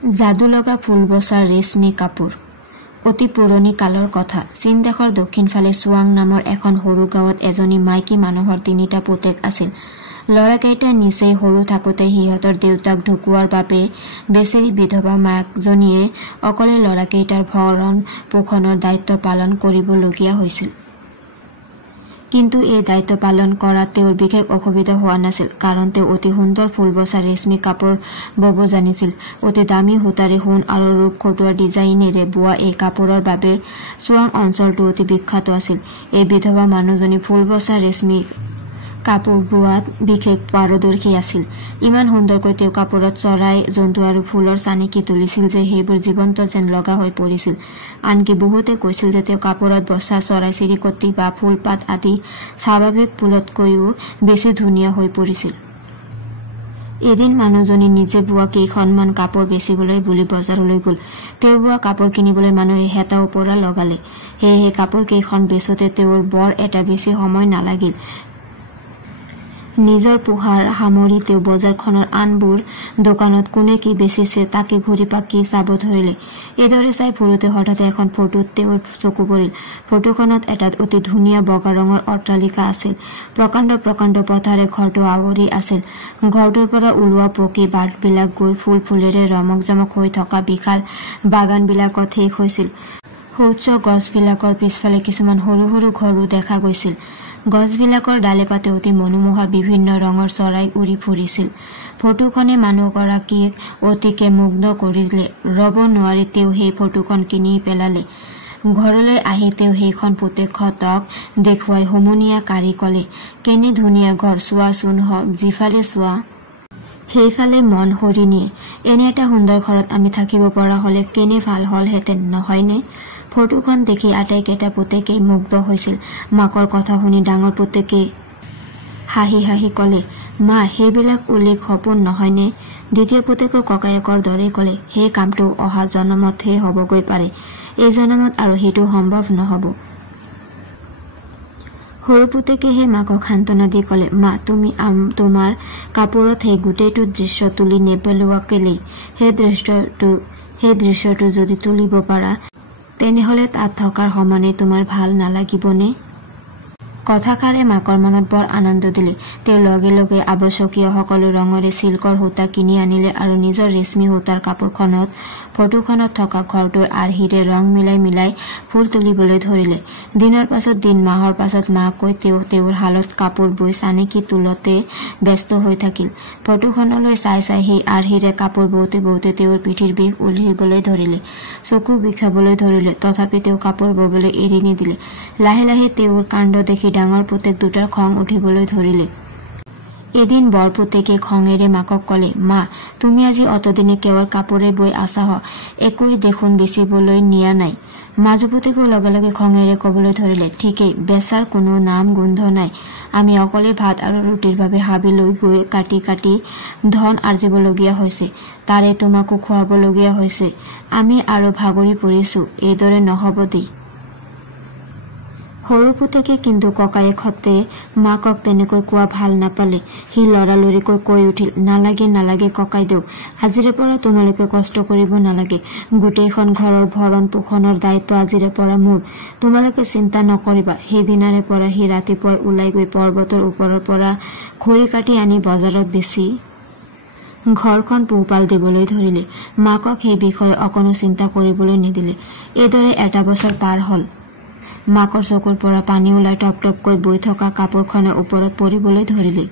जादू लगा फुल बसा रेशमी कापोर অতি পুৰণি কালৰ কথা। চীন দেশৰ দক্ষিণ ফালে চুৱাং নামৰ এখন সৰু গাঁৱত এজনী মাইকী মানুহৰ 3টা পুতেক আছিল। লৰাকেইটা নিচেই সৰু থাকোতে সিহঁতৰ দেউতাক ঢুকুৱাৰ বাবে বেচেৰী বিধৱা মাকজনীয়ে অকলে লৰাকেইটাৰ ভৰণ পোষণৰ দায়িত্ব পালন কৰিবলগীয়া হৈছিল। কিন্তু এই দায়িত্ব পালন কৰাত তেওঁৰ বিশেষ অসুবিধা হোৱা নাছিল, কাৰণ তেওঁ অতি সুন্দৰ ফুল বসা ৰেশমী কাপোৰ বব জানিছিল। অতি দামী সূতাৰে সোণ আৰু ৰূপ খটুৱা ডিজাইনেৰে বোৱা এই কাপোৰৰ বাবে চুৱাং অঞ্চলটো অতি বিখ্যাত আছিল। এই বিধৱা মানুহজনী ফুল বসা ৰেশমী কাপোৰ বোৱাত বিশেষ পাৰদৰ্শী আছিল। ইমান সুন্দৰকৈ তেওঁ কাপোৰত চৰাই জন্তু আৰু ফুলৰ চানেকি তুলিছিল যে সেইবোৰ জীৱন্ত যেন লগা হৈ পৰিছিল। আনকি বহুতে কৈছিল যে তেওঁ কাপোৰত বসা চৰাই চিৰিকটি বা ফুলপাত আদি স্বাভাৱিক ফুলতকৈও বেছি ধুনীয়া হৈ পৰিছিল। এদিন মানুহজনী নিজে বোৱা কেইখনমান কাপোৰ বেচিবলৈ বুলি বজাৰলৈ গ'ল। তেওঁ বোৱা কাপোৰ কিনিবলৈ মানুহে হেতা ওপৰা লগালে। সেয়েহে কাপোৰ কেইখন বেচোতে তেওঁৰ বৰ এটা বেছি সময় নালাগিল। নিজৰ পোহাৰ সামৰি তেওঁ বজাৰখনৰ আনবোৰ দোকানত কোনে কি বেচিছে তাকে ঘূৰি পাকি চাব ধৰিলে। এইদৰে চাই ফুৰোতে হঠাৎ এখন ফটোত তেওঁৰ চকু পৰিল। ফটোখনত এটা অতি ধুনীয়া বগা ৰঙৰ অট্টালিকা আছিল। প্ৰকাণ্ড প্ৰকাণ্ড পথাৰে ঘৰটো আৱৰি আছিল। ঘৰটোৰ পৰা ওলোৱা পকী বাটবিলাক গৈ ফুল ফুলেৰে ৰমক জমক হৈ থকা বিশাল বাগানবিলাকত শেষ হৈছিল। সৌচ্চ গছবিলাকৰ পিছফালে কিছুমান সৰু সৰু ঘৰো দেখা গৈছিল। গছবিলাকৰ ডালে পাতে অতি মনোমোহা বিভিন্ন ৰঙৰ চৰাই উৰি ফুৰিছিল। ফটোখনে মানুহগৰাকীক অতিকে মুগ্ধ কৰিলে। ৰব নোৱাৰি তেওঁ সেই ফটোখন কিনি পেলালে। ঘৰলৈ আহি তেওঁ সেইখন পুতেকহঁতক দেখুৱাই হুমুনিয়া কাঢ়ি কলে, কেনে ধুনীয়া ঘৰ, চোৱাচোন, যিফালে চোৱা সেইফালে মন সৰি নিয়ে। এনে এটা সুন্দৰ ঘৰত আমি থাকিব পৰা হলে কেনে ভাল হলহেঁতেন, নহয়নে? ফটোখন দেখি আটাইকেইটা পুতেকেই মুগ্ধ হৈছিল। মাকৰ কথা শুনি ডাঙৰ পুতেকে হাঁহি হাঁহি কলে, মা, সেইবিলাক উল্লেখ সপোন নহয়নে? দ্বিতীয় পুতেকেও ককায়েকৰ দৰে কলে, সেই কামটো অহা জনমতহে হবগৈ পাৰে, এই জনমত আৰু সেইটো সম্ভৱ নহব। সৰু পুতেকেহে মাকক সান্তনা দি কলে, মা, তুমি তোমাৰ কাপোৰত সেই গোটেইটো দৃশ্য তুলি নেপেলোৱা কেলেই? সেই দৃশ্যটো যদি তুলিব পাৰা তেনেহলে তাত থকাৰ সমানে তোমাৰ ভাল নালাগিবনে? কথাষাৰে মাকৰ মনত বৰ আনন্দ দিলে। তেওঁ লগে লগে আৱশ্যকীয় সকলো ৰঙৰে চিল্কৰ সূতা কিনি আনিলে আৰু নিজৰ ৰেশমী সূতাৰ কাপোৰখনত ফটোখনত থকা ঘৰটোৰ আৰ্হিৰে ৰং মিলাই মিলাই ফুল তুলিবলৈ ধৰিলে। দিনৰ পাছত দিন, মাহৰ পাছত মাহকৈ তেওঁ তেওঁৰ হালত কাপোৰ বৈ চানেকি তোলতে ব্যস্ত হৈ থাকিল। ফটোখনলৈ চাই চাই সেই আৰ্হিৰে কাপোৰ বওঁতে বওঁতে তেওঁৰ পিঠিৰ বিষ উলিয়াবলৈ ধৰিলে, চকু বিষাবলৈ ধৰিলে। তথাপি তেওঁ কাপোৰ ববলৈ এৰি নিদিলে। লাহে লাহে তেওঁৰ কাণ্ড দেখি ডাঙৰ পুতেক দুটাৰ খং উঠিবলৈ ধৰিলে। এদিন বৰ পুতেকে খঙেৰে মাকক কলে, মা, তুমি আজি অতদিনে কেৱল কাপোৰে বৈ আছা, একোৱে দেখোন বেচিবলৈ নিয়া নাই। মাজু পুতেকেও লগে লগে খঙেৰে কবলৈ ধৰিলে, ঠিকেই, বেচাৰ কোনো নাম গোন্ধ নাই। আমি অকলে ভাত আৰু ৰুটিৰ বাবে হাবিলৈ গৈ কাটি কাটি ধন আৰ্জিবলগীয়া হৈছে, তাৰে তোমাকো খুৱাবলগীয়া হৈছে। আমি আৰু ভাগৰি পৰিছো, এইদৰে নহব দেই। সৰু পুতেকে কিন্তু ককায়েকহঁতে মাকক তেনেকৈ কোৱা ভাল নাপালে। সি লৰালৰিকৈ কৈ উঠিল, নালাগে নালাগে ককাইদেউ, আজিৰে পৰা তোমালোকে কষ্ট কৰিব নালাগে। গোটেইখন ঘৰৰ ভৰণ পোষণৰ দায়িত্ব আজিৰে পৰা মোৰ, তোমালোকে চিন্তা নকৰিবা। সেইদিনাৰে পৰা সি ৰাতিপুৱাই ওলাই গৈ পৰ্বতৰ ওপৰৰ পৰা খৰি কাটি আনি বজাৰত বেচি ঘৰখন পোহপাল দিবলৈ ধৰিলে। মাকক সেই বিষয়ে অকণো চিন্তা কৰিবলৈ নিদিলে। এইদৰে এটা বছৰ পাৰ হল। মাকৰ চকুৰ পৰা পানী ওলাই টপ টপকৈ বৈ থকা কাপোৰখনে ওপৰত পৰিবলৈ ধৰিলে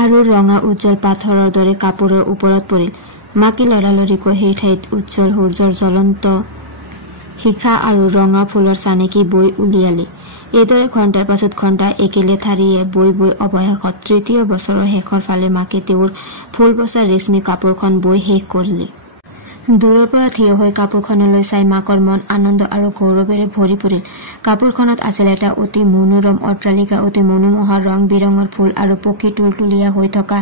আৰু ৰঙা উজ্জ্বল পাথৰৰ দৰে কাপোৰৰ ওপৰত পৰিল। মাকে লৰালৰিকৈ সেই ঠাইত উজ্জ্বল সূৰ্যৰ জ্বলন্ত শিখা আৰু ৰঙা ফুলৰ চানেকি বৈ উলিয়ালে। এইদৰে ঘণ্টাৰ পাছত ঘণ্টা একেলেঠাৰিয়ে বৈ বৈ অৱশেষত ৩য় বছৰৰ শেষৰ ফালে মাকে তেওঁৰ ফুল বসা ৰেশমী কাপোৰখন বৈ শেষ কৰিলে। দূৰৰ পৰা থিয় হৈ কাপোৰখনলৈ চাই মাকৰ মন আনন্দ আৰু গৌৰৱেৰে ভৰি পৰিল। কাপোৰখনত আছিল এটা অতি মনোৰম অট্টালিকা, অতি মনোমোহা ৰং বিৰঙৰ ফুল আৰু পক্ষী তুলতুলীয়া হৈ থকা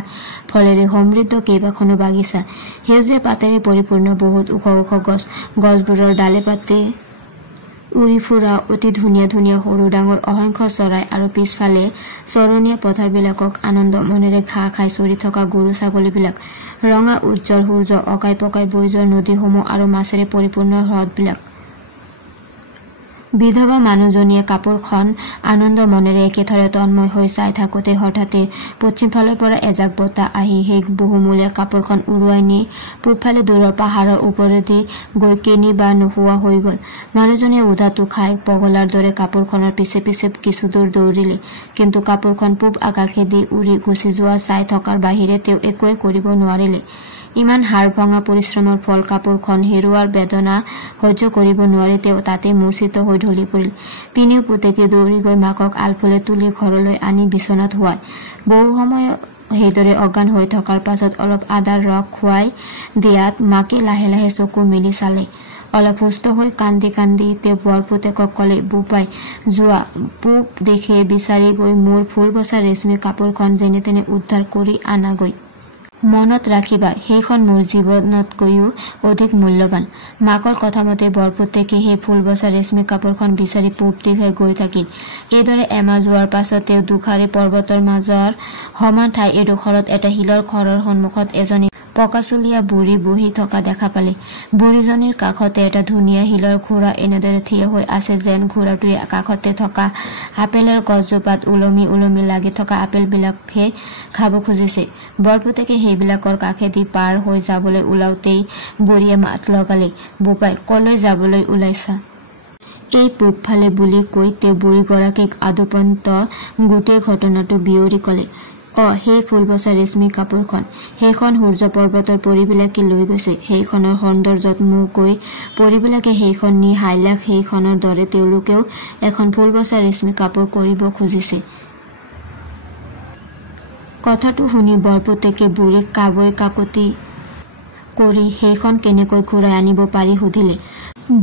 ফলেৰে সমৃদ্ধ কেইবাখনো বাগিচা, সেউজীয়া পাতেৰে পৰিপূৰ্ণ বহুত ওখ ওখ গছ, গছবোৰৰ ডালে পাতে উৰি ফুৰা অতি ধুনীয়া ধুনীয়া সৰু ডাঙৰ অসংখ্য চৰাই আৰু পিছফালে চৰণীয়া পথাৰবিলাকক আনন্দ মনেৰে ঘাঁহ খাই চৰি থকা গৰু ছাগলীবিলাক, ৰঙা উজ্জ্বল সূৰ্য, অকাই পকাই বৈ যোৱা নদীসমূহ আৰু মাছেৰে পৰিপূৰ্ণ হ্ৰদবিলাক। বিধৱা মানুহজনীয়ে কাপোৰখন আনন্দ মনেৰে একেথৰে তন্ময় হৈ চাই থাকোঁতে হঠাতে পশ্চিম ফালৰ পৰা এজাক বতাহ আহি সেই বহুমূলীয়া কাপোৰখন উৰুৱাই নি পূবফালে দূৰৰ পাহাৰৰ ওপৰেদি গৈ কেনি বা নোহোৱা হৈ গ'ল। মানুহজনীয়ে উধাটো খাই পগলাৰ দৰে কাপোৰখনৰ পিছে পিছে কিছুদূৰ দৌৰিলে, কিন্তু কাপোৰখন পূব আকাশেদি উৰি গুচি যোৱা চাই থকাৰ বাহিৰে তেওঁ একোৱে কৰিব নোৱাৰিলে। ইমান হাড় ভঙা পৰিশ্ৰমৰ ফল কাপোৰখন হেৰুৱাৰ বেদনা সহ্য কৰিব নোৱাৰি তেওঁ তাতে মূৰ্ছিত হৈ ঢলি পৰিল। তিনিও পুতেকে দৌৰি গৈ মাকক আলফুলে তুলি ঘৰলৈ আনি বিচনাত শুৱায়। বহু সময় সেইদৰে অজ্ঞান হৈ থকাৰ পাছত অলপ আদাৰ ৰস খুৱাই দিয়াত মাকে লাহে লাহে চকু মেলি চালে। অলপ সুস্থ হৈ কান্দি কান্দি তেওঁ বৰ পুতেকক ক'লে, বোপাই যোৱা পূব দিশে বিচাৰি গৈ মোৰ ফুল বচা ৰেচমি কাপোৰখন যেনে তেনে উদ্ধাৰ কৰি আনাগৈ। মনত ৰাখিবা, সেইখন মোৰ জীৱনতকৈও অধিক মূল্যৱান। মাকৰ কথামতে বৰপুতেকে সেই ফুল বচা ৰেচমি কাপোৰখন বিচাৰি পূব দিশে গৈ থাকিল। এইদৰে এমাহ যোৱাৰ পাছত তেওঁ দুখাৰী পৰ্বতৰ মাজৰ সমান ঠাই এডোখৰত এটা শিলৰ ঘৰৰ সন্মুখত এজনী পকাচুলীয়া বুঢ়ী বহি থকা দেখা পালে। বুঢ়ীজনীৰ কাষতে এটা ধুনীয়া শিলৰ ঘোঁৰা এনেদৰে থিয় হৈ আছে যেন ঘোঁৰাটোৱে কাষতে থকা আপেলৰ গছজোপাত ওলমি ওলমি লাগি থকা আপেলবিলাকহে খাব খুজিছে। বৰপুতেকে সেইবিলাকৰ কাষেদি পাৰ হৈ যাবলৈ ওলাওতেই বুঢ়ীয়ে মাত লগালে, বোপাই কলৈ যাবলৈ ওলাইছা? এই পূবফালে বুলি কৈ তেওঁ বুঢ়ীগৰাকীক আদপন্ত গোটেই ঘটনাটো বিৱৰি ক'লে। সেই ফুলবচা ৰেচমি কাপোৰখন, সেইখন সূৰ্য পৰ্বতৰ পৰিবিলাকে লৈ গৈছে। সেইখনৰ সৌন্দৰ্যত মোক গৈ পৰিবিলাকে সেইখন নি হাইলাখ সেইখনৰ দৰে তেওঁলোকেও এখন ফুলবচা ৰেচমি কাপোৰ কৰিব খুজিছে। কথাটো শুনি বৰপুতেকে বুঢ়ীক কাবৈ কাকতি কৰি সেইখন কেনেকৈ ঘূৰাই আনিব পাৰি সুধিলে।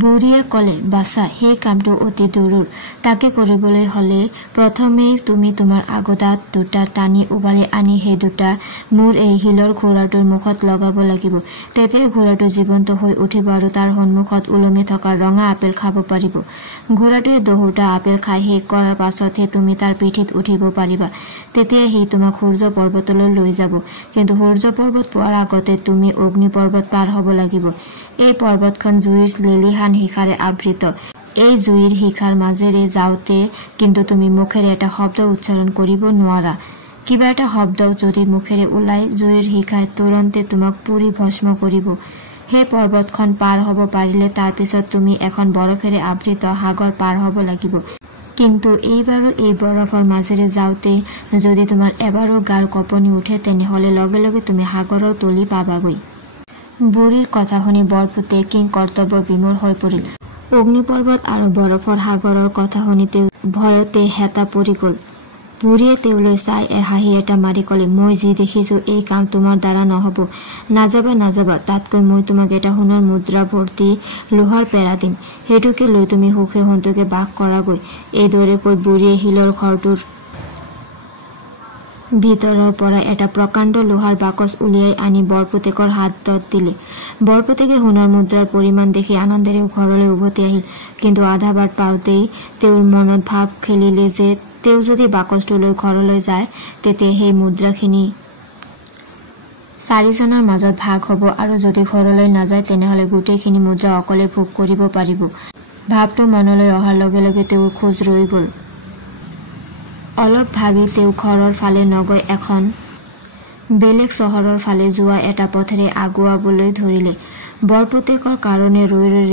বুঢ়ীয়ে ক'লে, বাছা, সেই কামটো অতি দূৰৰ। তাকে কৰিবলৈ হ'লে প্ৰথমেই তুমি তোমাৰ আগদাঁত দুটা টানি উবালি আনি সেই দুটা মোৰ এই শিলৰ ঘোঁৰাটোৰ মুখত লগাব লাগিব। তেতিয়া ঘোঁৰাটো জীৱন্ত হৈ উঠিব আৰু তাৰ সন্মুখত ওলমি থকা ৰঙা আপেল খাব পাৰিব। ঘোঁৰাটোৱে 10টা আপেল খাই শেষ কৰাৰ পাছতহে তুমি তাৰ পিঠিত উঠিব পাৰিবা। তেতিয়া সি তোমাক সূৰ্য পৰ্বতলৈ লৈ যাব। কিন্তু সূৰ্য পৰ্বত পোৱাৰ আগতে তুমি অগ্নি পৰ্বত পাৰ হ'ব লাগিব। এই পৰ্বতখন জুইৰ লেলিহান শিখাৰে আবৃত। এই জুইৰ শিখাৰ মাজেৰে যাওঁতে কিন্তু তুমি মুখেৰে এটা শব্দ উচ্চাৰণ কৰিব নোৱাৰা। কিবা এটা শব্দ যদি মুখেৰে ওলাই জুইৰ শিখাই তুৰন্তে তোমাক পুৰি ভস্ম কৰিব। সেই পৰ্বতখন পাৰ হ'ব পাৰিলে তাৰ পিছত তুমি এখন বৰফেৰে আবৃত সাগৰ পাৰ হ'ব লাগিব। কিন্তু এইবাৰো এই বৰফৰ মাজেৰে যাওঁতে যদি তোমাৰ এবাৰো গাৰ কঁপনি উঠে তেনেহ'লে লগে লগে তুমি সাগৰৰ তলি পাবাগৈ। বুঢ়ীৰ কথা শুনি বৰপুতে কিং কৰ্তব্য বিমূঢ় হৈ পৰিল। অগ্নি পৰ্বত আৰু বৰফৰ সাগৰৰ কথা শুনি তেওঁ ভয়তে হেতা পৰি গ'ল। বুঢ়ীয়ে তেওঁলৈ চাই হাঁহি এটা মাৰি ক'লে, মই যি দেখিছো এই কাম তোমাৰ দ্বাৰা নহ'ব। নাযাবা নাযাবা, তাতকৈ মই তোমাক এটা সোণৰ মুদ্ৰা ভৰ্তি লোহাৰ পেৰা দিম। সেইটোকে লৈ তুমি সুখে সন্তোষে বাস কৰাগৈ। এইদৰে কৈ বুঢ়ীয়ে শিলৰ ঘৰটোৰ ভিতৰৰ পৰা এটা প্ৰকাণ্ড লোহাৰ বাকচ উলিয়াই আনি বৰপুতেকৰ হাতত দিলে। বৰপুতেকে সোণৰ মুদ্ৰাৰ পৰিমাণ দেখি আনন্দেৰে ঘৰলৈ উভতি আহিল। কিন্তু আধা বাট পাওঁতেই তেওঁৰ মনত ভাৱ খেলিলে যে তেওঁ যদি বাকচটো লৈ ঘৰলৈ যায় তেতিয়া সেই মুদ্ৰাখিনি 4জনৰ মাজত ভাগ হ'ব আৰু যদি ঘৰলৈ নাযায় তেনেহ'লে গোটেইখিনি মুদ্ৰা অকলে ভোগ কৰিব পাৰিব। ভাৱটো মনলৈ অহাৰ লগে লগে তেওঁৰ খোজ ৰৈ গ'ল। অলপ ভাবি তেওঁ ঘৰৰ ফালে নগৈ এখন বেলেগ চহৰৰ ফালে যোৱা এটা পথেৰে আগুৱাবলৈ ধৰিলে। বৰপুতেকৰ কাৰণে ৰৈ ৰৈ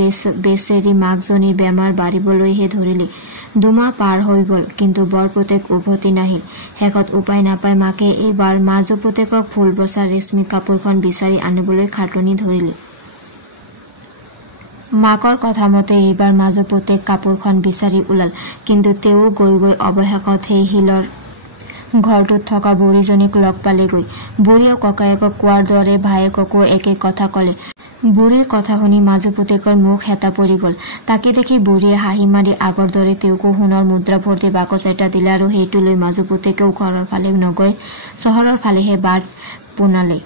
বেচেৰী মাকজনীৰ বেমাৰ বাঢ়িবলৈহে ধৰিলে। 2 মাহ পাৰ হৈ গ'ল, কিন্তু বৰপুতেক উভতি নাহিল। শেষত উপায় নাপাই মাকে এইবাৰ মাজু পুতেকক ফুল বচা ৰেচমি কাপোৰখন বিচাৰি আনিবলৈ খাটনি ধৰিলে। মাকৰ কথা মতে এইবাৰ মাজু পুতেক কাপোৰখন বিচাৰি ওলাল। কিন্তু তেওঁ গৈ গৈ অৱশেষত সেই শিলৰ ঘৰটোত থকা বুঢ়ীজনীক লগ পালেগৈ। বুঢ়ীয়ে ককায়েকক কোৱাৰ দৰে ভায়েককো একে কথা ক'লে। বুঢ়ীৰ কথা শুনি মাজু পুতেকৰ মুখ হেতা পৰি গ'ল। তাকে দেখি বুঢ়ীয়ে হাঁহি মাৰি আগৰ দৰে তেওঁকো সোণৰ মুদ্ৰা ভৰ্তি বাকচ এটা দিলে আৰু সেইটো লৈ মাজু পুতেকেও ঘৰৰ ফালে নগৈ চহৰৰ ফালেহে বাট পোনালে।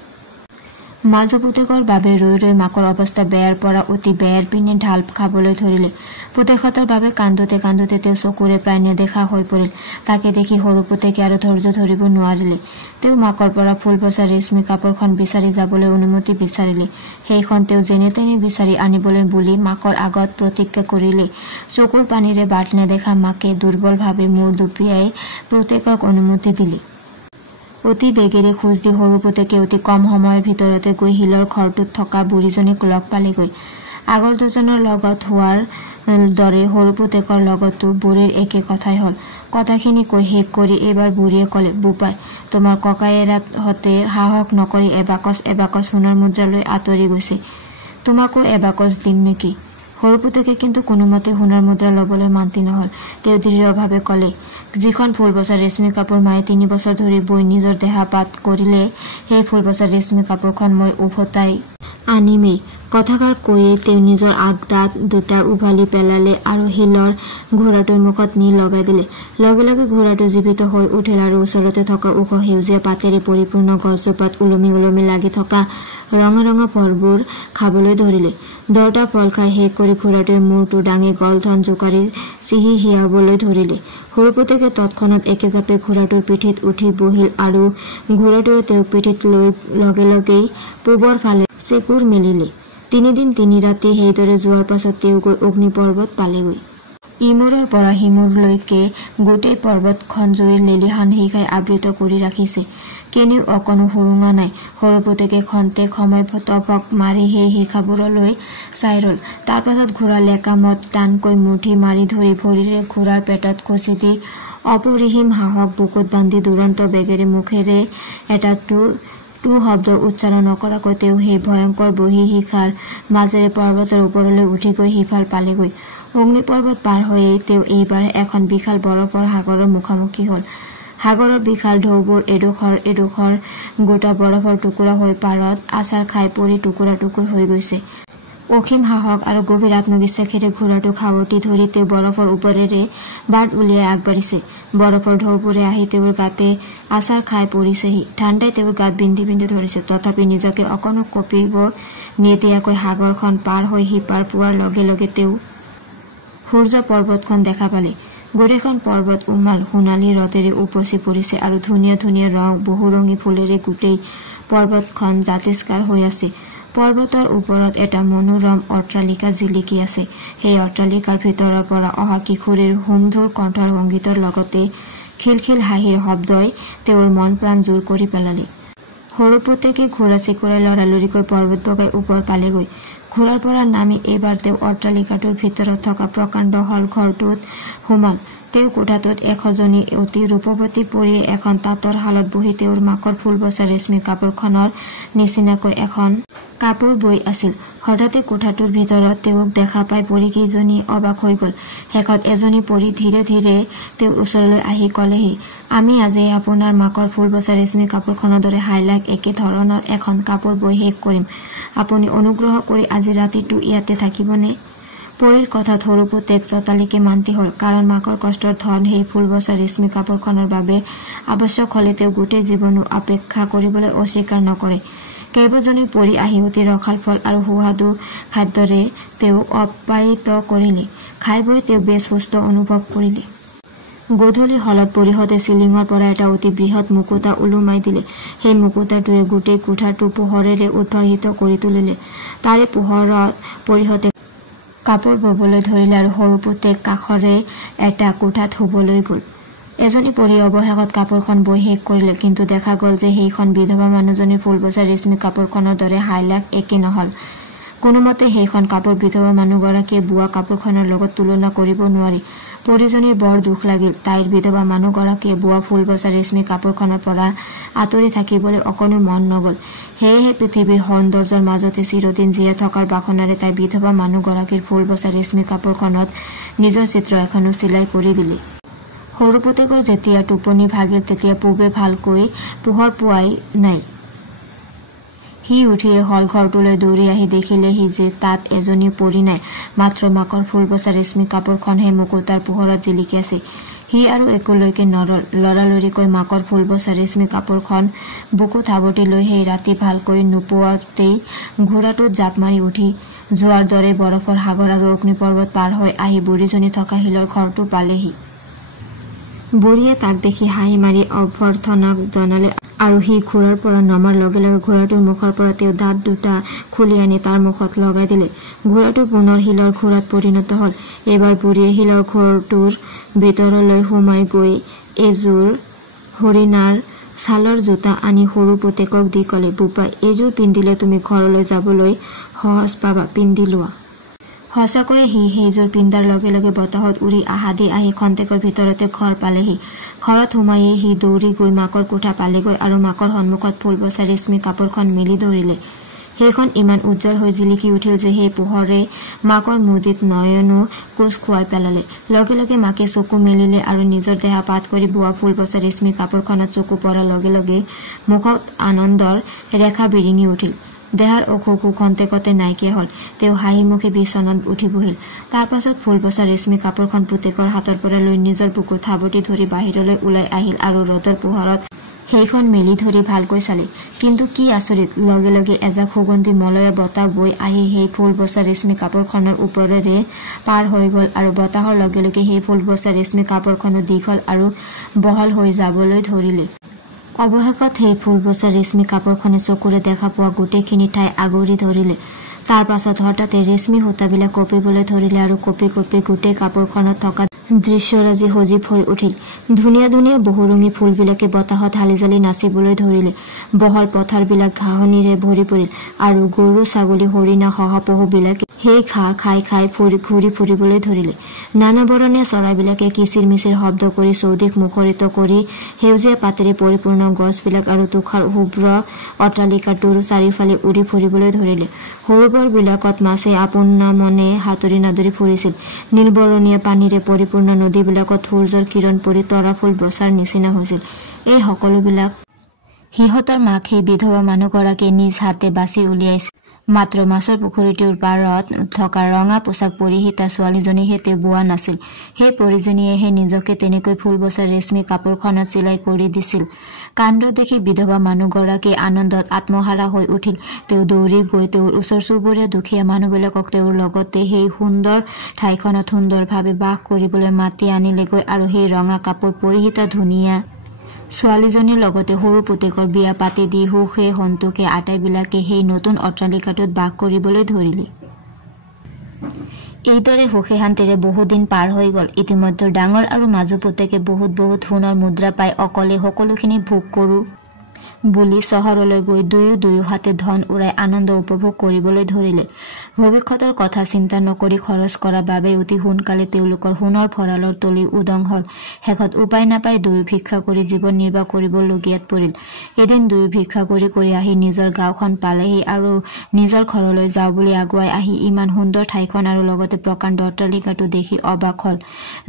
মাজু পুতেকৰ বাবে ৰৈ ৰৈ মাকৰ অৱস্থা বেয়াৰ পৰা অতি বেয়াৰ পিনে ঢাল খাবলৈ ধৰিলে। পুতেকহঁতৰ বাবে কান্দোতে কান্দোতে তেওঁ চকুৰে প্ৰায় নেদেখা হৈ পৰিল। তাকে দেখি সৰু পুতেকে আৰু ধৈৰ্য ধৰিব নোৱাৰিলে। তেওঁ মাকৰ পৰা ফুল বচা ৰেশমী কাপোৰখন বিচাৰি যাবলৈ অনুমতি বিচাৰিলে। সেইখন তেওঁ যেনে তেনে বিচাৰি আনিবলৈ বুলি মাকৰ আগত প্ৰতিজ্ঞা কৰিলে। চকুৰ পানীৰে বাট নেদেখা মাকে দুৰ্বলভাৱে মূৰ দুপিয়াই পুতেকক অনুমতি দিলে। অতি বেগেৰে খোজ দি সৰু পুতেকে অতি কম সময়ৰ ভিতৰতে গৈ শিলৰ ঘৰটোত থকা বুঢ়ীজনীক লগ পালেগৈ। আগৰ দুজনৰ লগত হোৱাৰ দৰে সৰু পুতেকৰ লগতো বুঢ়ীৰ একে কথাই হ'ল। কথাখিনি কৈ শেষ কৰি এইবাৰ বুঢ়ীয়ে ক'লে, বোপাই, তোমাৰ ককায়েৰাহঁতে সাহস নকৰি এবাকচ সোণৰ মুদ্ৰা লৈ আঁতৰি গৈছে। তোমাকো এবাকচ দিম নেকি? সৰু পুতেকে কিন্তু কোনোমতে সোণৰ মুদ্ৰা ল'বলৈ মান্তি নহল। তেওঁ দৃঢ়ভাৱে ক'লে, যিখন ফুল বচা ৰেশমী কাপোৰ মায়ে 3 বছৰ ধৰি বৈ নিজৰ দেহাপাত কৰিলে, সেই ফুল বচা ৰেশমী কাপোৰখন মই উভতাই আনিমেই। কথাষাৰ কৈয়ে তেওঁ নিজৰ আগদাঁত দুটা উভালি পেলালে আৰু শিলৰ ঘোঁৰাটোৰ মুখত নি লগাই দিলে। লগে লগে ঘোঁৰাটো জীৱিত হৈ উঠিল আৰু ওচৰতে থকা ওখ সেউজীয়া পাতেৰে পৰিপূৰ্ণ গছজোপাত ওলমি ওলমি লাগি থকা ৰঙা ৰঙা ফলবোৰ খাবলৈ ধৰিলে। 10টা ফল খাই শেষ কৰি ঘোঁৰাটোৱে মূৰটো দাঙি গলধন জোকাৰি চিহি হিয়াবলৈ ধৰিলে। সৰু পুতেকে তৎক্ষণাত একেজাপে ঘোঁৰাটোৰ পিঠিত উঠি বহিল আৰু ঘোঁৰাটোৱে তেওঁক পিঠিত লৈ লগে লগেই পূবৰ ফালে চেকুৰ মেলিলে। 3 দিন 3 ৰাতি সেইদৰে যোৱাৰ পাছত তেওঁ গৈ অগ্নি পৰ্বত পালেগৈ। ইমূৰৰ পৰা সিমূৰলৈকে গোটেই পৰ্বতখন জুইৰ লেলিহান শিখাই আবৃত কৰি ৰাখিছে। কেনিও অকণো সুৰুঙা নাই। সৰু পুতেকে খন্তেক সময় তফক মাৰি সেই শিখাবোৰলৈ চাই ৰল। তাৰ পাছত ঘোঁৰা লেকামত টানকৈ মুঠি মাৰি ধৰি ভৰিৰে ঘোঁৰাৰ পেটত খচি দি অপৰিসীম সাহস বুকুত বান্ধি দুৰন্ত বেগেৰে মুখেৰে এটা টু শব্দ উচ্চাৰণ নকৰাকৈ তেওঁ সেই ভয়ংকৰ বহি শিখাৰ মাজেৰে পৰ্বতৰ ওপৰলৈ উঠি গৈ সিফাল পালেগৈ। অগ্নি পৰ্বত পাৰ হৈয়ে তেওঁ এইবাৰ এখন বিশাল বৰফৰ সাগৰৰ মুখামুখি হল। সাগৰৰ বিশাল ঢৌবোৰ এডোখৰ গোটা বৰফৰ টুকুৰা হৈ পাৰত আছাৰ খাই পৰি টুকুৰা টুকুৰ হৈ গৈছে। অসীম সাহস আৰু গভীৰ আত্মবিশ্বাসেৰে ঘোঁৰাটোক সাৱটি ধৰি তেওঁ বৰফৰ ওপৰেৰে বাট উলিয়াই আগবাঢ়িছে। বৰফৰ ঢৌবোৰে আহি তেওঁৰ গাতে আছাৰ খাই পৰিছেহি। ঠাণ্ডাই তেওঁৰ গাত বিন্ধি বিন্ধি ধৰিছে। তথাপি নিজকে অকণো কঁপিব নিদিয়াকৈ সাগৰখন পাৰ হৈ সিপাৰ পোৱাৰ লগে লগে তেওঁ সূৰ্য পৰ্বতখন দেখা পালে। গোটেইখন পৰ্বত উমাল সোণালী ৰথেৰে উপচি পৰিছে আৰু ধুনীয়া ধুনীয়া বহুৰঙী ফুলেৰে গোটেই পৰ্বতখন জাতিষ্কাৰ হৈ আছে। পৰ্বতৰ ওপৰত এটা মনোৰম অট্টালিকা জিলিকি আছে। সেই অট্টালিকাৰ ভিতৰৰ পৰা অহা কিশোৰীৰ হুমধুৰ কণ্ঠৰ সংগীতৰ লগতে খিলখিল হাঁহিৰ শব্দই তেওঁৰ মন প্ৰাণ জোৰ কৰি পেলালে। সৰু পুতেকে ঘোঁৰা চিকুৰাই লৰালৰিকৈ পৰ্বত বগাই ওপৰ পালেগৈ। ঘোঁৰাৰ পৰা নামি এইবাৰ তেওঁ অট্টালিকাটোৰ ভিতৰত থকা প্ৰকাণ্ড হল ঘৰটোত সোমাল। তেওঁ কোঠাটোত এশজনী অতি ৰূপৱতী পৰীয়ে এখন তাঁতৰ শালত বহি তেওঁৰ মাকৰ ফুল বচা ৰেশমী কাপোৰখনৰ নিচিনাকৈ এখন কাপোৰ বৈ আছিল। হঠাতে কোঠাটোৰ ভিতৰত তেওঁক দেখা পাই পৰীকেইজনী অবাক হৈ গল। শেষত এজনী পৰী ধীৰে ধীৰে তেওঁৰ ওচৰলৈ আহি ক'লেহি, আমি আজি আপোনাৰ মাকৰ ফুল বচা ৰেশমী কাপোৰখনৰ দৰে হাইলাক একে ধৰণৰ এখন কাপোৰ বৈ শেষ কৰিম। আপুনি অনুগ্ৰহ কৰি আজি ৰাতিটো ইয়াতে থাকিবনে? পৰীৰ কথাত সৰু পুতেক ততালিকে মান্তি হল, কাৰণ মাকৰ কষ্টৰ ধন সেই ফুল বচা ৰেশমী কাপোৰখনৰ বাবে আৱশ্যক হলে তেওঁ গোটেই জীৱনো অপেক্ষা কৰিবলৈ অস্বীকাৰ নকৰে। কেইবাজনী পৰী আহি অতি ৰসাল ফল আৰু সুস্বাদু খাদ্যৰে তেওঁক আপ্যায়িত কৰিলে। খাই বৈ তেওঁ বেছ সুস্থ অনুভৱ কৰিলে। গধূলি হলত পৰীহঁতে চিলিঙৰ পৰা এটা অতি বৃহৎ মুকুতা ওলোমাই দিলে। সেই মুকুতাটোৱে গোটেই কোঠাটো পোহৰেৰে উদ্ভাসিত কৰি তুলিলে। তাৰে পোহৰত পৰীহঁতে কাপোৰ ববলৈ ধৰিলে আৰু সৰু পুতেক কাষৰে এটা কোঠাত শুবলৈ গল। এজনী পৰী অৱশেষত কাপোৰখন বৈ শেষ কৰিলে, কিন্তু দেখা গল যে সেইখন বিধৱা মানুহজনীৰ ফুল বচা ৰেশমী কাপোৰখনৰ দৰে হাইলাক একে নহল। কোনোমতে সেইখন কাপোৰ বিধৱা মানুহগৰাকীয়ে বোৱা কাপোৰখনৰ লগত তুলনা কৰিব নোৱাৰি। পৰীজনীৰ বৰ দুখ লাগিল। তাইৰ বিধৱা মানুহগৰাকীয়ে বোৱা ফুল বচা ৰেশমী কাপোৰখনৰ পৰা আঁতৰি থাকিবলৈ অকণো মন নগল। সেয়েহে পৃথিৱীৰ সৌন্দৰ্যৰ মাজতে চিৰদিন জীয়াই থকাৰ বাসনাৰে তাই বিধৱা মানুহগৰাকীৰ ফুল বচা ৰেশমী কাপোৰখনত নিজৰ চিত্ৰ এখনো চিলাই কৰি দিলে। সৰু পুতেকৰ যেতিয়া টোপনি ভাগিল তেতিয়া পূবে ভালকৈ পোহৰ পোৱাই নাই। সি উঠিয়ে হল ঘৰটোলৈ দৌৰি আহি দেখিলেহি যে তাত এজনী পৰী নাই, মাত্ৰ মাকৰ ফুল বচা ৰেশমী কাপোৰখনহে মুকুতাৰ পোহৰত জিলিকি আছে। সি আৰু একলৈকে নৰল লৰালৰিকৈ মাকৰ ফুল বচা ৰেশমী কাপোৰখন বুকুত সাৱটি লৈ সেই ৰাতি ভালকৈ নোপোৱাতেই ঘোঁৰাটোত জাপ মাৰি উঠি যোৱাৰ দৰে বৰফৰ সাগৰ আৰু অগ্নিপৰ্বত পাৰ হৈ আহি বুঢ়ীজনী থকা শিলৰ ঘৰটো পালেহি। বুঢ়ীয়ে তাক দেখি হাঁহি মাৰি অভ্যৰ্থনা জনালে আৰু সি ঘোঁৰাৰ পৰা নমাৰ লগে লগে ঘোঁৰাটোৰ মুখৰ পৰা তেওঁ দাঁত দুটা খুলি আনি তাৰ মুখত লগাই দিলে। ঘোঁৰাটো পুনৰ শিলৰ ঘোঁৰাত পৰিণত হল। এইবাৰ বুঢ়ীয়ে শিলৰ ঘৰটোৰ ভিতৰলৈ সোমাই গৈ এযোৰ হৰিণাৰ ছালৰ জোতা আনি সৰু পুতেকক দি কলে, বোপা, এইযোৰ পিন্ধিলে তুমি ঘৰলৈ যাবলৈ সহজ পাবা, পিন্ধি লোৱা। সঁচাকৈয়ে সি সেইযোৰ পিন্ধাৰ লগে লগে বতাহত উৰি আহি খন্তেকৰ ভিতৰতে ঘৰ পালেহি। ঘৰত সোমায়েই সি দৌৰি গৈ মাকৰ কোঠা পালেগৈ আৰু মাকৰ সন্মুখত ফুল বচা ৰেশমী কাপোৰখন মেলি ধৰিলে। সেইখন ইমান উজ্জ্বল হৈ জিলিকি উঠিল যে সেই পোহৰে মাকৰ মুদিত নয়নো কোচ খুৱাই পেলালে। লগে লগে মাকে চকু মেলিলে আৰু নিজৰ দেহা পাত কৰি বোৱা ফুল বচা ৰেশমী কাপোৰখনত চকু পৰাৰ লগে লগে মুখত আনন্দৰ ৰেখা বিৰিঙি উঠিল। দেহাৰ অসুখো খন্তেকতে নাইকিয়া হল। তেওঁ হাঁহি মুখে বিচনাত উঠি বহিল। তাৰ পাছত ফুল বচা ৰেশমী কাপোৰখন পুতেকৰ হাতৰ পৰা লৈ নিজৰ বুকুত সাৱটি ধৰি বাহিৰলৈ ওলাই আহিল আৰু ৰ'দৰ পোহৰত সেইখন মেলি ধৰি ভালকৈ চালে। কিন্তু কি আচৰিত, লগে লগে এজাক সুগন্ধি মলয়া বতাহ বৈ আহি সেই ফুল বচা ৰেশমী কাপোৰখনৰ ওপৰেৰে পাৰ হৈ গল আৰু বতাহৰ লগে লগে সেই ফুল বচা ৰেশমী কাপোৰখনো দীঘল আৰু বহল হৈ যাবলৈ ধৰিলে। অৱশেষত সেই ফুল বচা ৰেশমী কাপোৰখনে চকুৰে দেখা পোৱা গোটেইখিনি ঠাই আগুৰি ধৰিলে। তাৰ পাছত হঠাতে ৰেশমী সূতাবিলাক কঁপিবলৈ ধৰিলে আৰু কঁপি কঁপি গোটেই কাপোৰখনত থকা দৃশ্যৰাজি সজীৱ হৈ উঠিল। ধুনীয়া ধুনীয়া বহুৰঙী ফুলবিলাকে বতাহত হালি জালি নাচিবলৈ ধৰিলে। বহল পথাৰবিলাক ঘাঁহনিৰে ভৰি পৰিল আৰু গৰু ছাগলী হৰিণা শহাপহুবিলাকে সেই ঘাঁহ খাই খাই ঘূৰি ফুৰিবলৈ ধৰিলে। নানা বৰণীয়া চৰাইবিলাকে কিচিৰ মিচিৰ শব্দ কৰি চৌদিশ মুখৰিত কৰি সেউজীয়া পাতেৰে পৰিপূৰ্ণ গছবিলাক আৰু তুষাৰ শুভ্ৰ অট্টালিকাটোৰ চাৰিওফালে উৰি ফুৰিবলৈ ধৰিলে। সৰোবৰবিলাকত মাছে আপোনা মনে হাতৰি নাদৰি ফুৰিছিল। নীলবৰণীয়া পানীৰে পৰিপূৰ্ণ নদীবিলাকত সূৰ্যৰ কিৰণ পৰি তৰা ফুল বচাৰ নিচিনা হৈছিল। এই সকলোবিলাক সিহঁতৰ মাক সেই বিধৱা মানুহগৰাকীয়ে নিজ হাতে বাছি উলিয়াইছিল। মাত্ৰ মাছৰ পুখুৰীটোৰ পাৰত থকা ৰঙা পোছাক পৰিহিতা ছোৱালীজনীহে তেওঁ বোৱা নাছিল। সেই পৰীজনীয়েহে নিজকে তেনেকৈ ফুল বচা ৰেশমী কাপোৰখনত চিলাই কৰি দিছিল। কাণ্ড দেখি বিধৱা মানুহগৰাকী আনন্দত আত্মহাৰা হৈ উঠিল। তেওঁ দৌৰি গৈ তেওঁৰ ওচৰ চুবুৰীয়া দুখীয়া মানুহবিলাকক তেওঁৰ লগতে সেই সুন্দৰ ঠাইখনত সুন্দৰভাৱে বাস কৰিবলৈ মাতি আনিলেগৈ আৰু সেই ৰঙা কাপোৰ পৰিহিতা ধুনীয়া ছোৱালীজনীৰ লগতে সৰু পুতেকৰ বিয়া পাতি দি সুখে সন্তোষে আটাইবিলাকে সেই নতুন অট্টালিকাটোত বাস কৰিবলৈ ধৰিলে। এইদৰে সুখে শান্তিৰে বহুদিন পাৰ হৈ গল। ইতিমধ্যে ডাঙৰ আৰু মাজু পুতেকে বহুত সোণৰ মুদ্ৰা পাই অকলে সকলোখিনি ভোগ কৰো বুলি চহৰলৈ গৈ দুয়ো হাতে ধন উৰাই আনন্দ উপভোগ কৰিবলৈ ধৰিলে। ভৱিষ্যতৰ কথা চিন্তা নকৰি খৰচ কৰাৰ বাবে অতি সোনকালে তেওঁলোকৰ সোণৰ ভঁৰালৰ তলি উদং হল। শেষত উপায় নাপাই দুয়ো ভিক্ষা কৰি জীৱন নিৰ্বাহ কৰিবলগীয়াত পৰিল। এদিন দুয়ো ভিক্ষা কৰি আহি নিজৰ গাঁওখন পালেহি আৰু নিজৰ ঘৰলৈ যাওঁ বুলি আগুৱাই আহি ইমান সুন্দৰ ঠাইখন আৰু লগতে প্ৰকাণ্ড অট্টালিকাটো দেখি অবাক হল।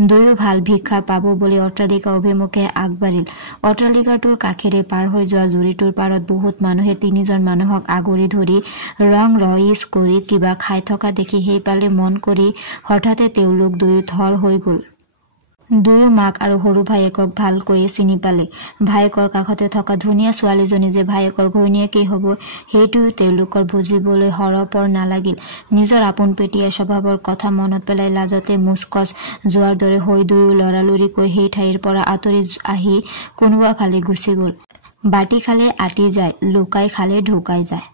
দুয়ো ভাল ভিক্ষা পাব বুলি অট্টালিকা অভিমুখে আগবাঢ়িল। অট্টালিকাটোৰ কাষেৰে পাৰ হৈ যোৱা জুৰিটোৰ পাৰত বহুত মানুহে তিনিজন মানুহক আগুৰি ধৰি ৰং ৰইচ কৰি কিবা খাই থকা দেখি সেইফালে মন কৰি হঠাতে তেওঁলোক দুয়ো থৰ হৈ গল। দুয়ো মাক আৰু সৰু ভায়েকক ভালকৈয়ে চিনি পালে। ভায়েকৰ কাষতে থকা ধুনীয়া ছোৱালীজনী যে ভায়েকৰ ঘৈণীয়েকেই হব সেইটো তেওঁলোকৰ বুজিবলৈ হৰপৰ নালাগিল। নিজৰ আপোন পেটীয়া স্বভাৱৰ কথা মনত পেলাই লাজতে মুচকচ যোৱাৰ দৰে হৈ দুয়ো লৰালৰিকৈ সেই ঠাইৰ পৰা আঁতৰি আহি কোনোবা ফালে গুচি গল। বাটি খালে আটি যায়, লুকাই খালে ঢুকাই যায়।